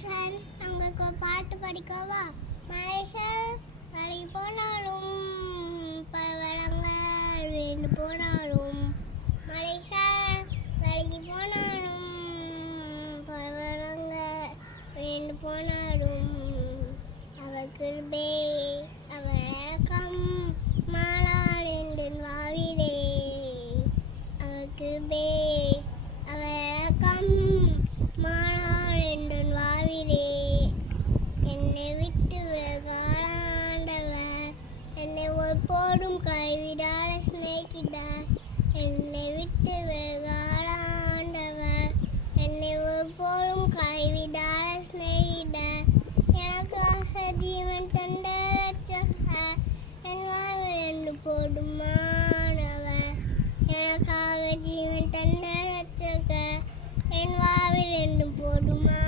Friends, உங்களுக்கு ஒரு பாட்டு படிக்கவா? மலைகள் வழி போனாலும் பழங்கள் வீண்டு போனாலும், மலைகள் வழி போனாலும் பழங்கள் வீண்டு போனாலும், அவர் கிருபை அவர் இரக்கம் மாறாது என் வாழ்விலே. அவர் கிருபை அவர் இரக்கம் மாறாது என் வாழ்விலே. என்னை விட்டு விலகாத ஆண்டவர், என்னை ஒருபோதும் கைவிடாத சிநேகிதர். என்னை விட்டு விலகாத ஆண்டவர், என்னை ஒருபோதும் கைவிடாத சிநேகிதர். எனக்காக ஜீவன் தந்த இரட்சகர், என் வாழ்வில் என்று போதுமானவர். எனக்காக ஜீவன் தந்த இரட்சகர், என் வாழ்வில் என்று போதுமானவர்.